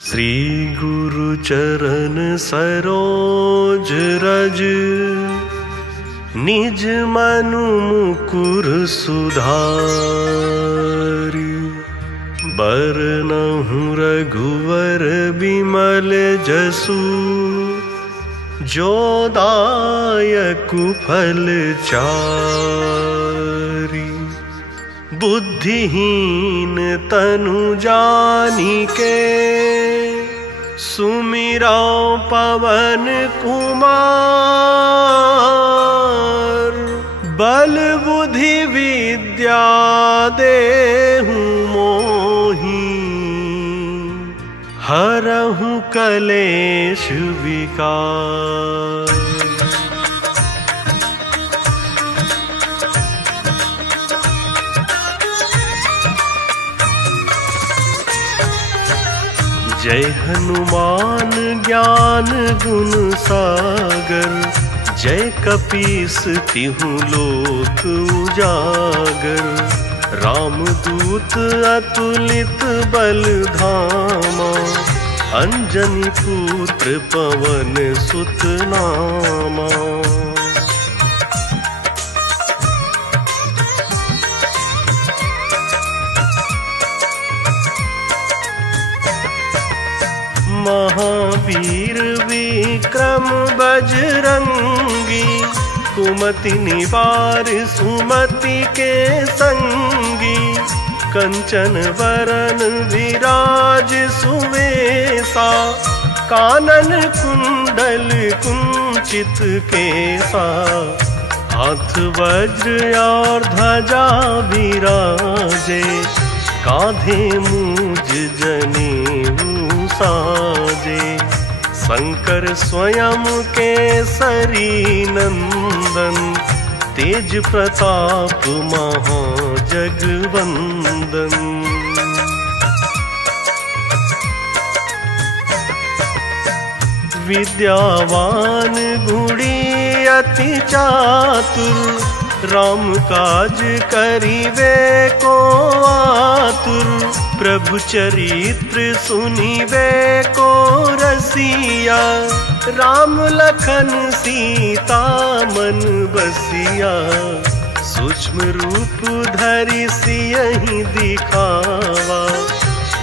श्री गुरु चरण सरोज रज, निज मनु मुकुर सुधारि। बरनहुँ रघुवर बिमल जसु, जो दायकु फल चारि। बुद्धिहीन तनु जानिके, सुमिरौ पवन कुमार। बल बुद्धि विद्या देहु मोहि, हरहु कलेश विकार। जय हनुमान ज्ञान गुण सागर, जय कपीस तिहुँ लोक उजागर। रामदूत अतुलित बल धामा, अंजनी पुत्र पवन सुत नामा। महावीर विक्रम बजरंगी, कुमति निवार सुमति के संगी। कंचन वरन विराज सुवेसा, कानन कुंडल कुंचित केसा। हाथ वज्र और ध्वजा विराजे, कांधे मूज जनेऊ साजे। शंकर स्वयं केसरी नंदन, तेज प्रताप महाजगवंदन। विद्यावान गुणी अति चातुर, राम काज करिवे को आतुर। प्रभु चरित्र सुनिवे को रसिया, राम लखन सीता मन बसिया। सूक्ष्म रूप धरि सियहि दिखावा,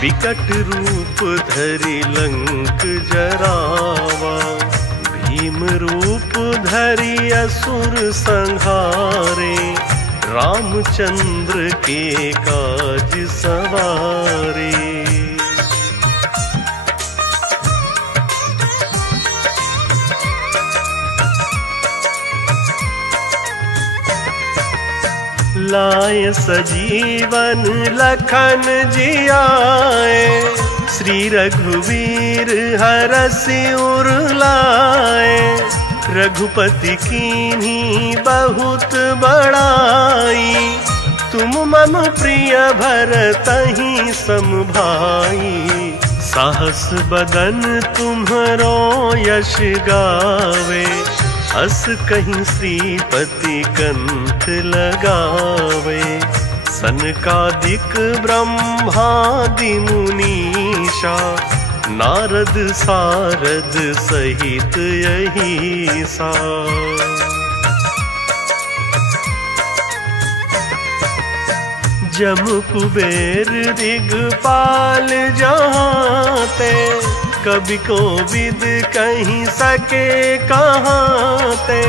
विकट रूप धरि लंक जरावा। भीम रूप धरि असुर संहारे, रामचंद्र के काज सवारे। लाय सजीवन लखन जियाए, श्री रघुवीर हरषि उर लाए। रघुपति कीन्ही बहुत बड़ाई, तुम मम प्रिय भरतहि सम भाई। साहस बदन तुम्हरो यश गावे, अस कहीं श्रीपति कंठ लगावे। सनकादिक ब्रह्मादि मुनीषा, नारद सारद सहित अहिसा। जम कुबेर दिगपाल जहाँते, कवि कोविद कहीं सके कहाँते।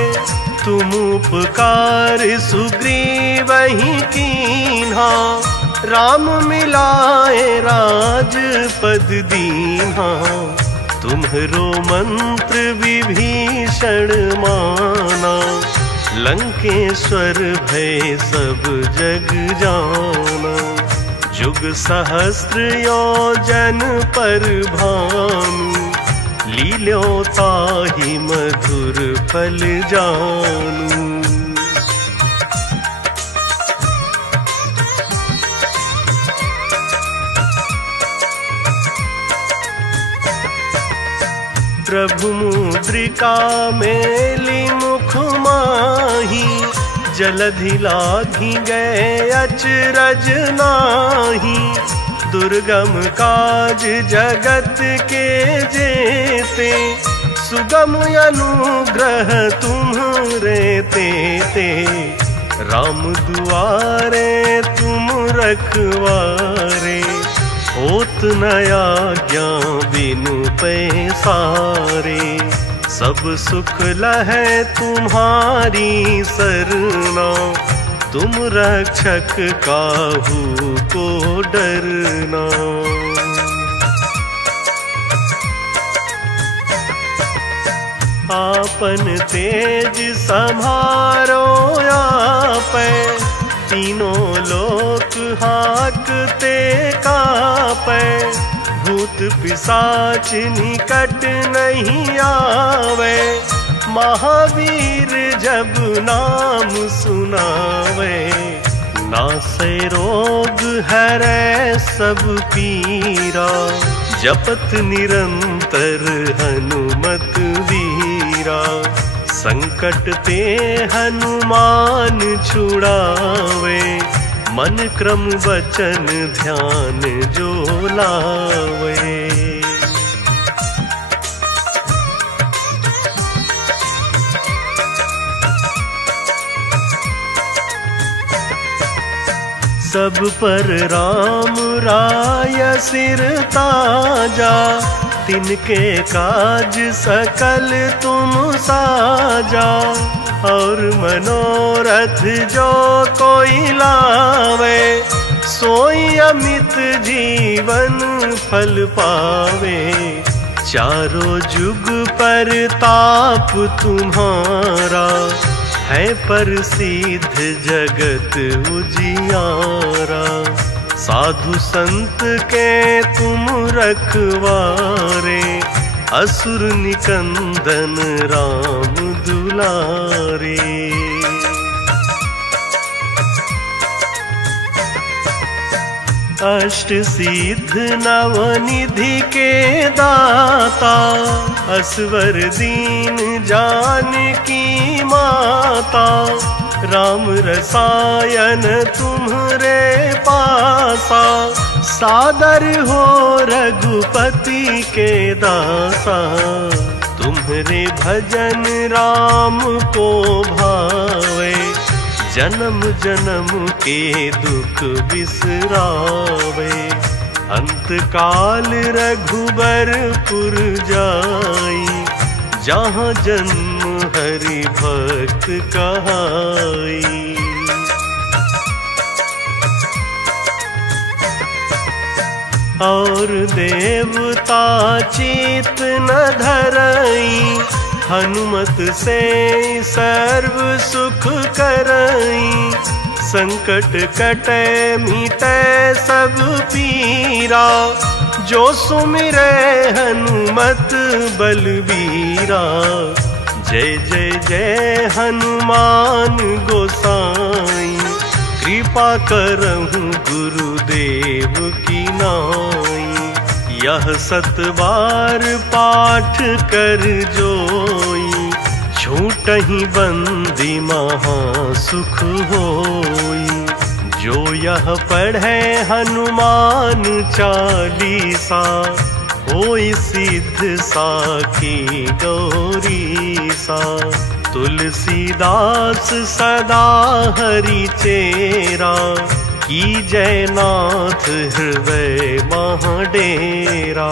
तुम उपकार सुग्रीवहि कीन्हा, राम मिलाए राजपद दीन्हा। तुम्हरो मंत्र विभीषण माना, लंकेश्वर भय सब जग जाना। जुग सहस्त्र योजन पर भानु, लील्यो ताहि मधुर फल जानू। प्रभु मुद्रिका मेली मुख माही, जलधि लाघि गए अचरज नाही। दुर्गम काज जगत के जेते, सुगम अनुग्रह तुम्हरे तेते। राम दुआरे तुम रखवारे, होत न आज्ञा बिनु पैसारे। सब सुख लहै तुम्हारी सरना, तुम रक्षक काहू को डरना। आपन तेज सम्हारो आपै, तीनों लोक हाकते कापै। भूत पिशाच निकट नहीं आवे, महावीर जब नाम सुनावे। नासै रोग हरै सब पीरा, जपत निरंतर हनुमत वीरा। संकट ते हनुमान छुड़ावे, मन क्रम वचन ध्यान जो लावे। सब पर राम राय सिर ताजा, तिनके काज सकल तुम साजा। और मनोरथ जो कोई लावे, सोई अमित जीवन फल पावे। चारों जुग पर ताप तुम्हारा, है प्रसिद्ध जगत उजियारा। साधु संत के तुम रखवारे, असुर निकंदन राम दुलारे। अष्ट सिद्ध नवनिधि के दाता, असवर दीन जानकी माता। राम रसायन तुम्हरे पासा, सादर हो रघुपति के दासा। तुम्हरे भजन राम को भावे, जन्म जन्म के दुख बिसरावे। अंत काल रघुबरपुर जाई, जहाँ जन्म हरि भक्त कहाई। और देवता चित न धरई, हनुमत से सर्व सुख करई। संकट कटे मिटे सब पीरा, जो सुमिरे हनुमत बलबीरा। जय जय जय हनुमान गोसाई, कृपा करहु गुरुदेव की नाई। यह 7 बार पाठ कर जोई, छूटहि बंदी महा सुख होई। जो यह पढ़े हनुमान चालीसा, होई सिद्ध साखी गौरीसा। तुलसीदास सदा हरि चेरा, की जयनाथ हृदय महाडेरा।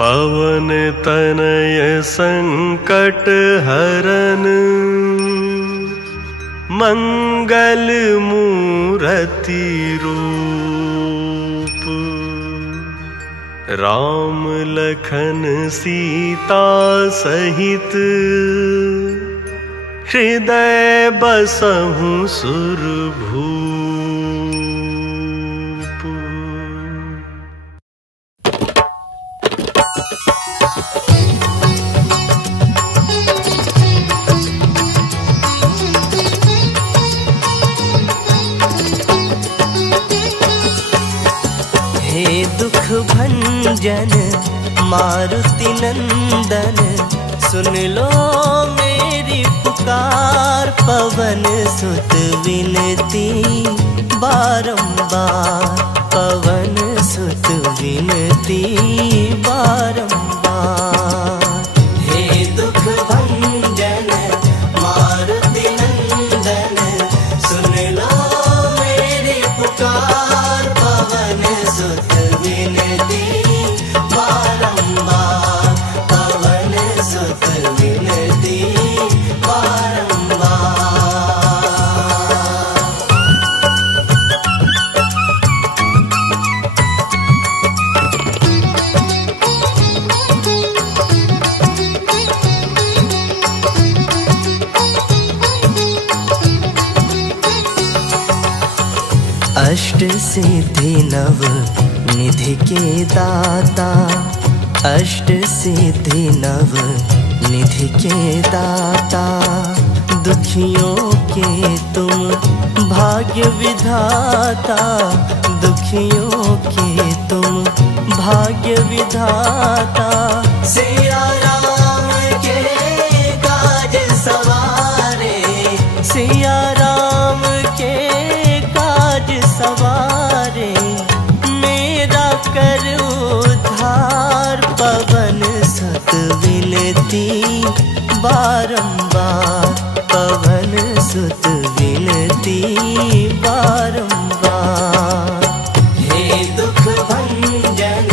पवन तनय संकट हरन, मंगल मूरति रूप। राम लखन सीता सहित, हृदय बसहु सुरभूप। हे दुख भंजन मारुति नंदन, सुन लो मेरी पुकार। पुकार पवन सुत विनती बारंबार, पवन सुत विनती बारंबार। हे दुख भंजन मारुति नंदन, सुन लो मेरी पुकार पवन सुत विनती बारंबार, पवन सुत विनती बारंबार। अष्ट सिद्धि नव निधि के दाता, अष्ट सिद्धि नव निधि के दाता, दुखियों के तुम भाग्य विधाता, दुखियों के तुम भाग्य विधाता। सिया राम के काज सवारे, सिया राम के काज सवारे, मेरा कर उद्धार पवन सुत विनती बारंबार, पवन सुत विनती बारंबार। हे दुख भंजन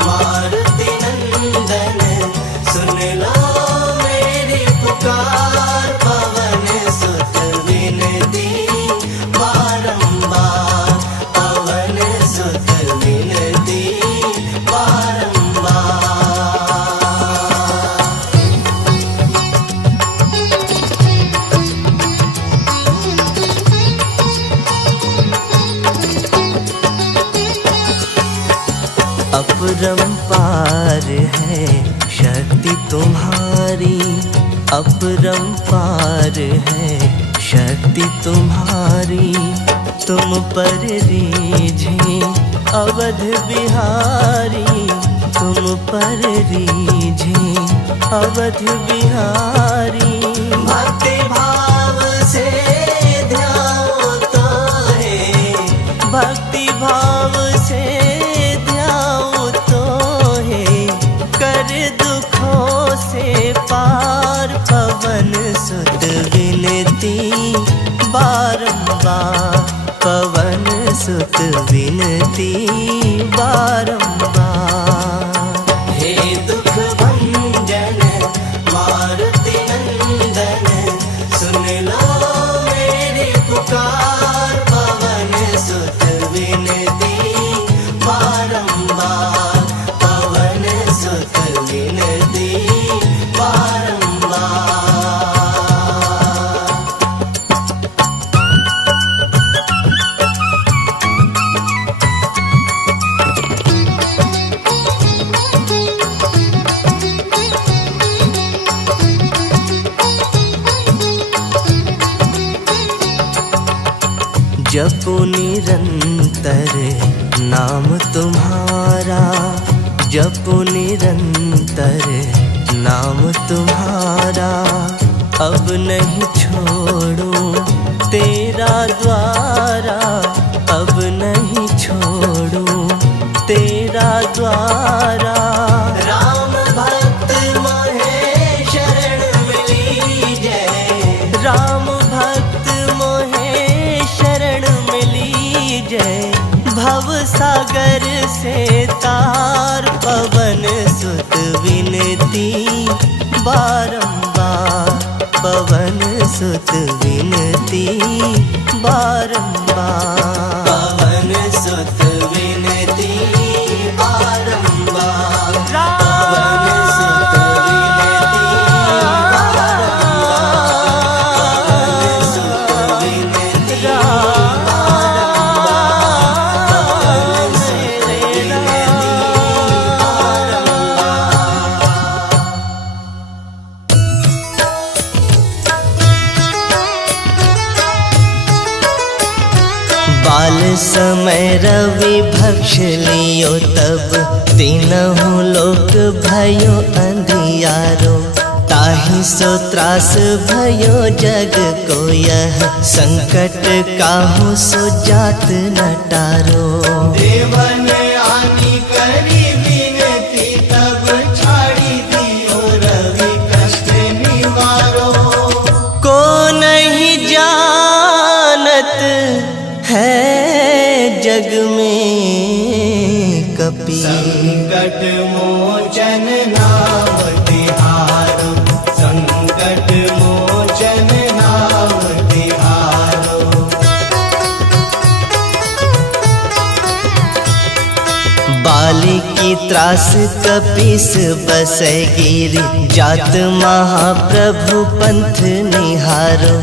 मारुति नंदन, सुन लो मेरी पुकार पवन सुत विनती बारंबार, पवन सुत विनती बारंबार। अपरंपार है शक्ति तुम्हारी, अपरंपार है शक्ति तुम्हारी, तुम पर रीझे अवध बिहारी, तुम पर रीझे अवध बिहारी। भक्ति भाव से ध्याओ तो है, भक्ति भाव से कर दुखों से पार पवन सुत विनती बारंबार, पवन सुत विनती बारंबार। हे दुख भंजन मारुति नंदन, सुन लो मेरी पुकार पवन सुत विनती बारंबार, पवन सुत विनती बारंबार। जपो निरंतर नाम तुम्हारा, जपो निरंतर नाम तुम्हारा, अब नहीं छोड़ूं तेरा द्वारा, अब नहीं छोड़ूं तेरा द्वारा। राम भक्त मोहे शरण मिली जय, राम भक्त मोहे शरण मिली जय, भव सागर से तार पवन सुत विनती बारंबार, पवन सुत विनती बारंबार, पवन सुत विनती बारंबार, पवन सुत विनती बारंबार, पवन सुत विनती बाल समय रवि भक्ष लियो तब, तीनहु लोक भयो अंधियारो, ताहि सो त्रास भयो जग को यह संकट काहू सो जात न टारो। देवन आनी करी विनती तब छाड़ी दियो रवि कष्ट निवारो। को नहीं जानत है जग में कपि, संकट मोचन नाम तिहारो, संकट मोचन नाम तिहारो। बाली की त्रास कपीस बसै गिरी, जात महाप्रभु पंथ निहारो।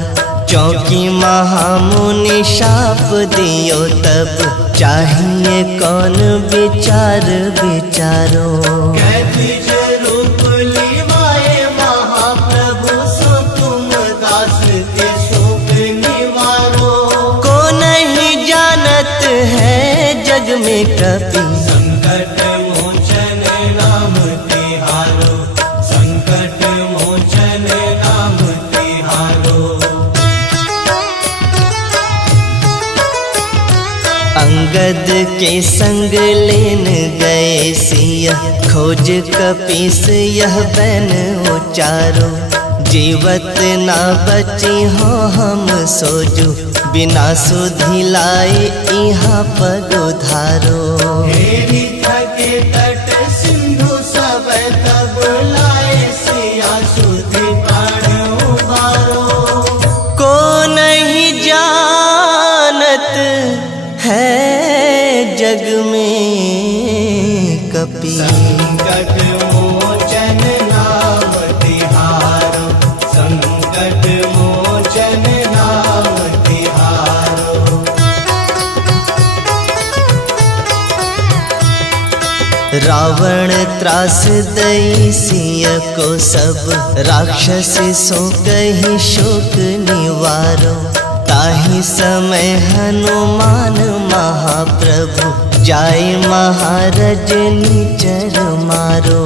चौकी महामुनि शाप दियो तब, चाहिए कौन विचार विचारो। कैदिज रूप लिवाए महाप्रभु सो तुम दास के शोक निवारो। को नहीं जानत है जग में कपि, संकट मोचन नाम तिहारो, संकट मोचन नाम तिहारो। अंगद के संग लेन गए सिया, खोज कपीस यह बैन उचारो। जीवत ना बची हो हम सोजो, बिना सुधि लाए यहाँ पग उधारो। हेरी थके तट सिंधु सब तब लाए सिया सुधि प्राण उबारो। को नहीं जानत है जग में कपि, संकट मोचन नाम तिहारो, संकट मोचन नाम तिहारो। रावण त्रास दई सिय को सब, राक्षस सो कही शोक निवारो। ताहि समय हनुमान महाप्रभु, जाय महाराज निचर मारो।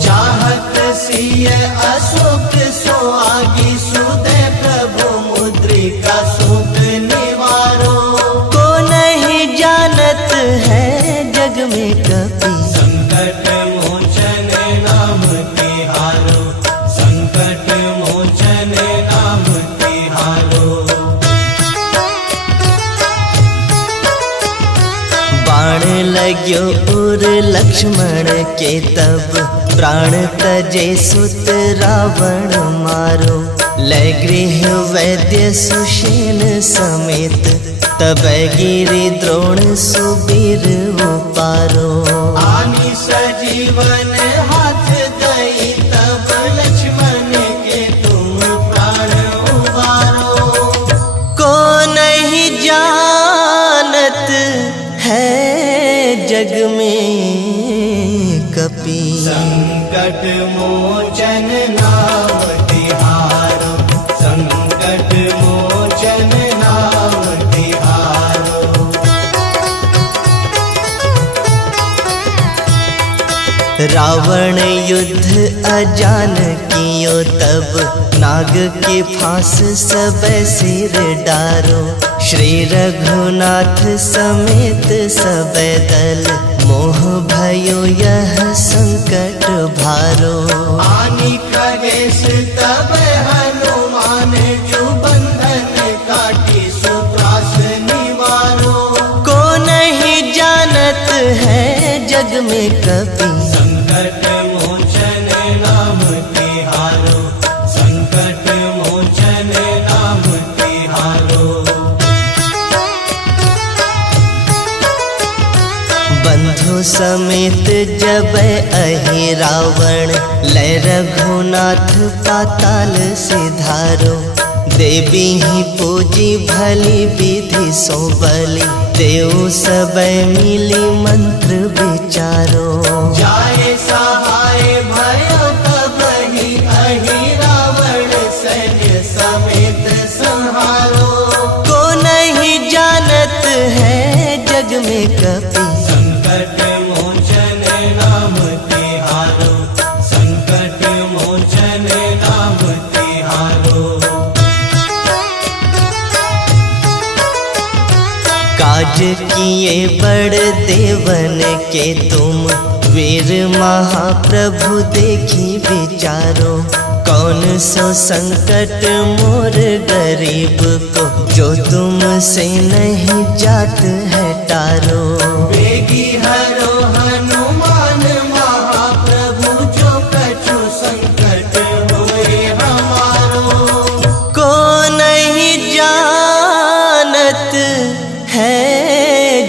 चाहत सिय अशोक सो आगी, सुदय प्रभु मुद्रिका शोक निवारो। को नहीं जानत है जग में कपि, संकट मोचन नाम तिहारो, संकट मोचन नाम तिहारो। बाण लग्यो उर लक्ष्मण के तब, प्राण तजे सुत रावण मारो। लय गृह वैद्य सुषेण समेत, तब गिरि द्रोण सुबीर उपारो। आनी सजीवन हाथ दई तब लक्ष्मण के तुम प्राण उबारो। को नहीं जानत है जग में कपि, संकट मोचन नाम तिहारो, संकट मोचन नाम तिहारो। रावण युद्ध अजान कियो तब, नाग के फांस सब सिर डारो। श्री रघुनाथ समेत सब दल, मोह भयो यह संकट भारो। आनी खगेश तब हनुमान, जो बंधन काटी सुत्रास निवारो। को नहीं जानत है जग में कपि, संकट मोचन नाम तिहारो, संकट मोचन नाम तिहारो। बंधु समेत जब अहि रावण, लय रघुनाथ पाताल सिधारो। देवी ही पूजी भली विधि सो बलि, देव सब मिली मंत्र विचारो। जाए सहाय भयो तब ही अहि रावण, सैन्य समेत संहारो। को नहीं जानत है जग में कपि, संकट मोचन नाम तिहारो, संकट मोचन नाम किए बड़ देवन के तुम, वीर महाप्रभु देखी विचारो। कौन सो संकट मोर गरीब को, जो तुमसे नहीं जात है टारो। वेगी हरो हनुमान महाप्रभु, जो कछु संकट होए हमारो। को नहीं जानत है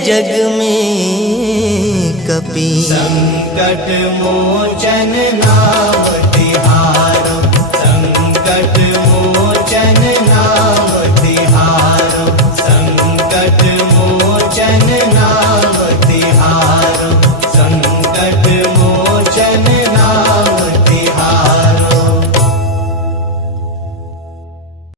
जग में कपि, संकट मोचन नाम